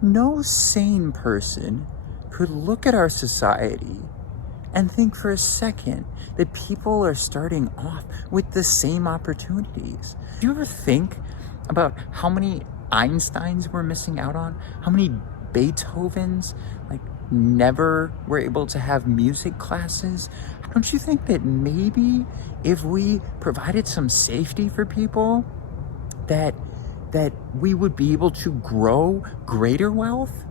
no sane person could look at our society and think for a second that people are starting off with the same opportunities. Do you ever think about how many Einsteins we're missing out on? How many Beethovens never were able to have music classes? Don't you think that maybe if we provided some safety for people, that we would be able to grow greater wealth?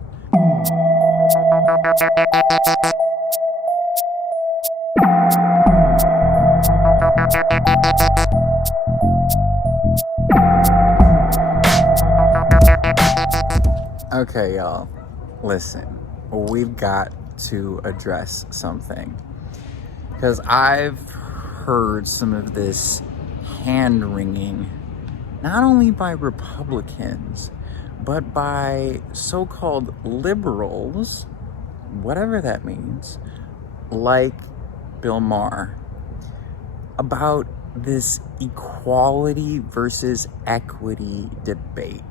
Okay, y'all, listen, we've got to address something, because I've heard some of this hand-wringing, not only by Republicans, but by so-called liberals, whatever that means, like Bill Maher, about this equality versus equity debate.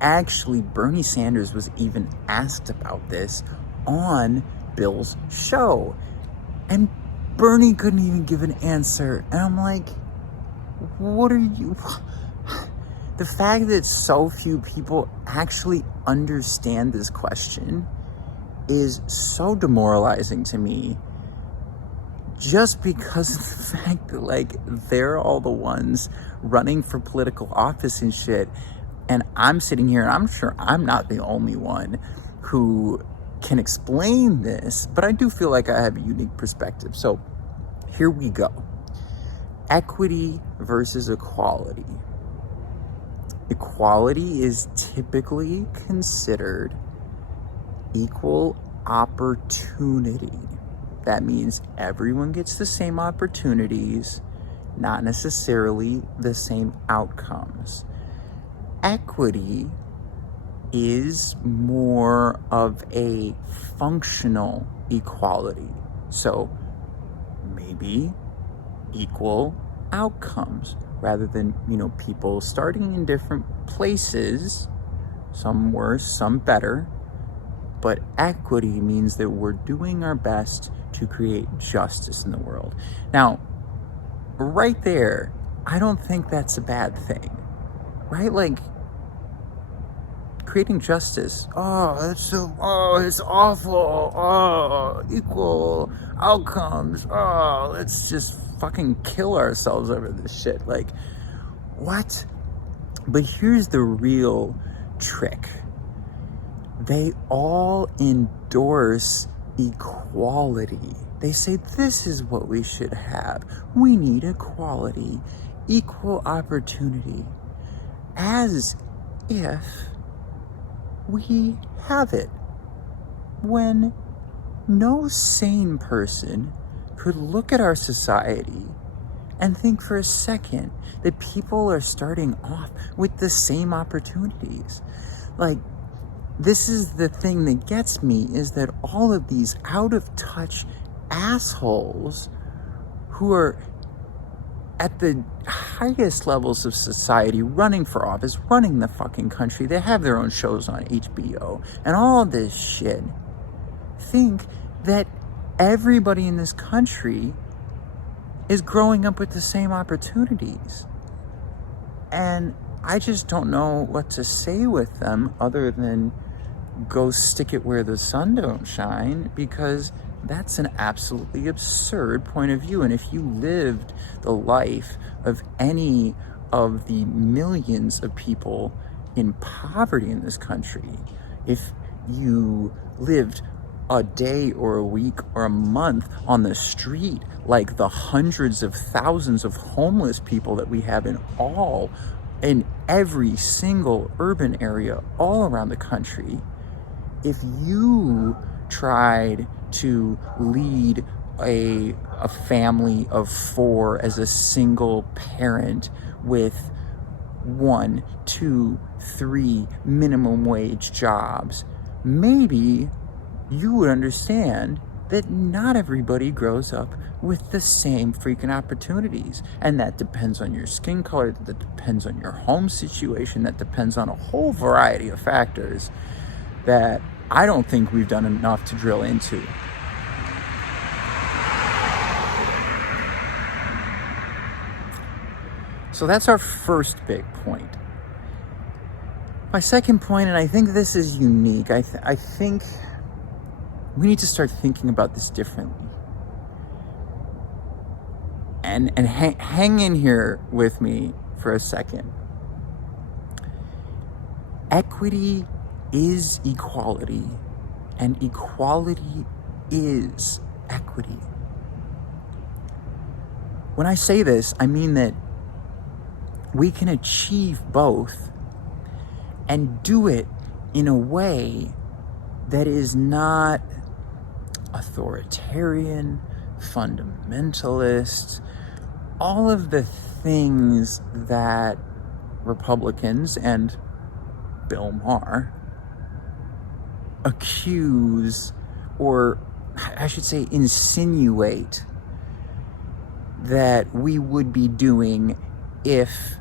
Actually, Bernie Sanders was even asked about this on Bill's show, and Bernie couldn't even give an answer. And I'm like, what are you... The fact that so few people actually understand this question is so demoralizing to me, just because of the fact that they're all the ones running for political office and shit. And I'm sitting here and I'm sure I'm not the only one who can explain this, but I do feel like I have a unique perspective. So here we go. Equity versus equality. Equality is typically considered equal opportunity. That means everyone gets the same opportunities, not necessarily the same outcomes. Equity is more of a functional equality. So maybe equal outcomes rather than, people starting in different places, some worse, some better. But equity means that we're doing our best to create justice in the world. Now, right there, I don't think that's a bad thing. Right? Creating justice. It's awful. Equal outcomes. Let's just fucking kill ourselves over this shit. What? But here's the real trick. They all endorse equality. They say this is what we should have. We need equality, equal opportunity. As if we have it, when no sane person could look at our society and think for a second that people are starting off with the same opportunities. This is the thing that gets me, is that all of these out of touch assholes who are at the highest levels of society, running for office, running the fucking country, they have their own shows on HBO and all this shit, think that everybody in this country is growing up with the same opportunities. And I just don't know what to say with them other than go stick it where the sun don't shine, because that's an absolutely absurd point of view. And if you lived the life of any of the millions of people in poverty in this country, if you lived a day or a week or a month on the street like the hundreds of thousands of homeless people that we have in every single urban area all around the country, if you tried to lead a family of 4 as a single parent with 1, 2, 3 minimum wage jobs, maybe you would understand that not everybody grows up with the same freaking opportunities. And that depends on your skin color, that depends on your home situation, that depends on a whole variety of factors that I don't think we've done enough to drill into. So that's our first big point. My second point, and I think this is unique, I think we need to start thinking about this differently. And hang in here with me for a second. Equity is equality, and equality is equity. When I say this, I mean that we can achieve both and do it in a way that is not authoritarian, fundamentalist, all of the things that Republicans and Bill Maher accuse, or I should say insinuate, that we would be doing if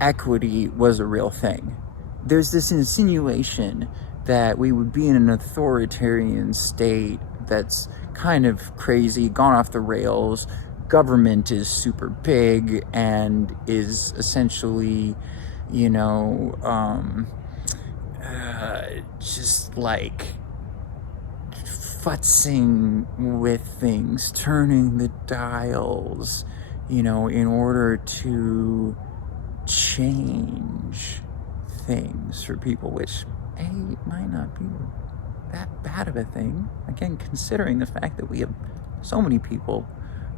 equity was a real thing. There's this insinuation that we would be in an authoritarian state that's kind of crazy, gone off the rails. Government is super big and is essentially, just like futzing with things, turning the dials, in order to change things for people, which might not be that bad of a thing. Again, considering the fact that we have so many people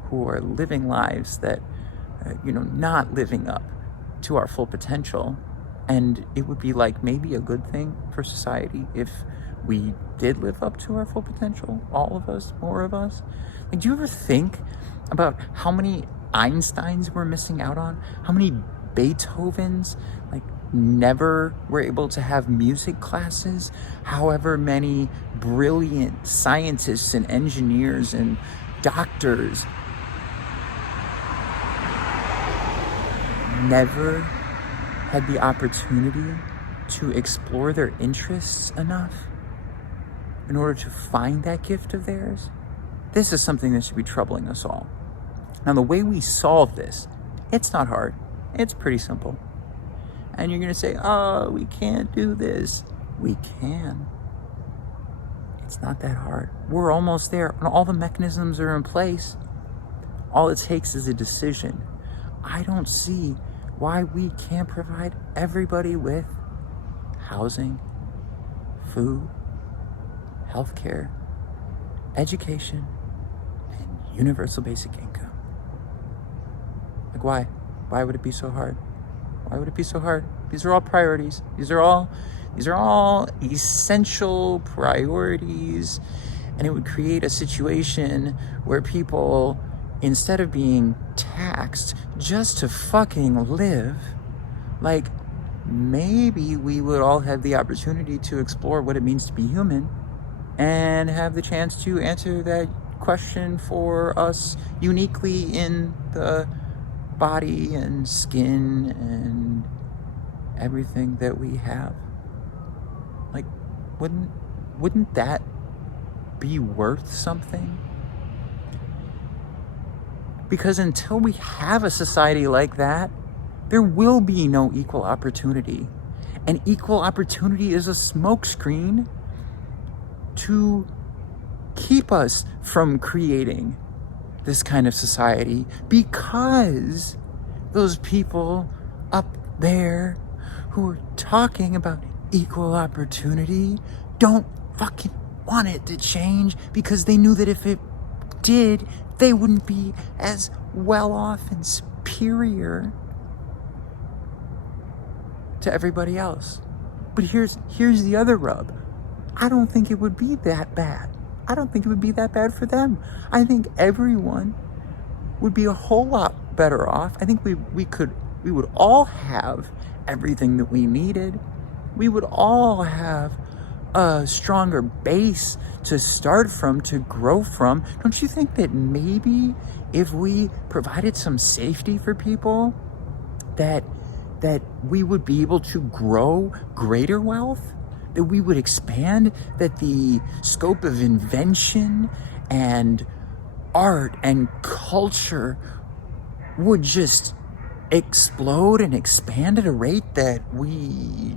who are living lives that, not living up to our full potential. And it would be like maybe a good thing for society if we did live up to our full potential, all of us, more of us. Like, do you ever think about how many Einsteins we're missing out on? How many Beethovens, never were able to have music classes? However many brilliant scientists and engineers and doctors never had the opportunity to explore their interests enough in order to find that gift of theirs? This is something that should be troubling us all. Now, the way we solve this, it's not hard. It's pretty simple. And you're going to say, oh, we can't do this. We can. It's not that hard. We're almost there. And all the mechanisms are in place. All it takes is a decision. I don't see why we can't provide everybody with housing, food, healthcare, education, and universal basic income. Why? Why would it be so hard? Why would it be so hard? These are all priorities. These are all essential priorities, and it would create a situation where people, instead of being taxed just to fucking live, maybe we would all have the opportunity to explore what it means to be human and have the chance to answer that question for us uniquely in the body and skin and everything that we have. Wouldn't that be worth something? Because until we have a society like that, there will be no equal opportunity. And equal opportunity is a smokescreen to keep us from creating this kind of society, because those people up there who are talking about equal opportunity don't fucking want it to change, because they knew that if it did, they wouldn't be as well off and superior to everybody else. But here's the other rub. I don't think it would be that bad. I don't think it would be that bad for them. I think everyone would be a whole lot better off. I think we would all have everything that we needed. We would all have a stronger base to start from, to grow from. Don't you think that maybe if we provided some safety for people, that we would be able to grow greater wealth? that we would expand, that the scope of invention and art and culture would just explode and expand at a rate that we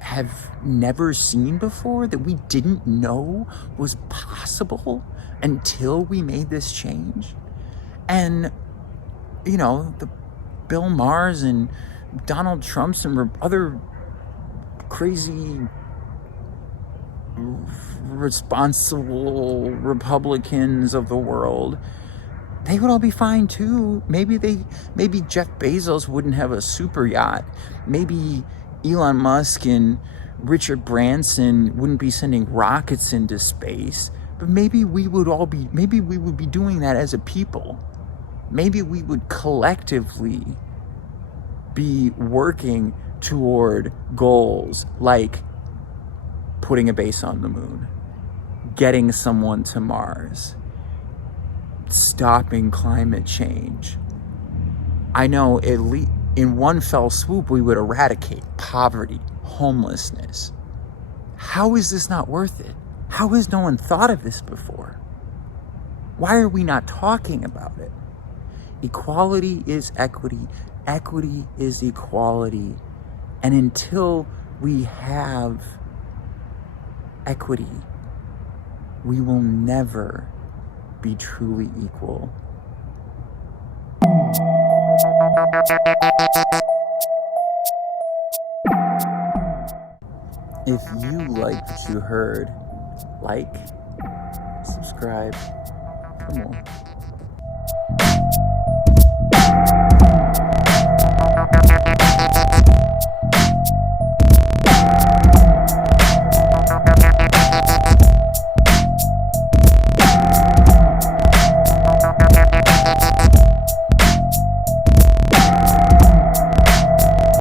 have never seen before, that we didn't know was possible until we made this change. And, you know, the Bill Maher's and Donald Trump's and other crazy responsible Republicans of the world, they would all be fine too. Maybe Jeff Bezos wouldn't have a super yacht. Maybe Elon Musk and Richard Branson wouldn't be sending rockets into space. But maybe we would be doing that as a people. Maybe we would collectively be working toward goals like putting a base on the moon, getting someone to Mars, stopping climate change. I know at least in one fell swoop we would eradicate poverty, homelessness. How is this not worth it? How has no one thought of this before? Why are we not talking about it? Equality is equity. Equity is equality. And until we have equity, we will never be truly equal. If you liked what you heard, like, subscribe, come on.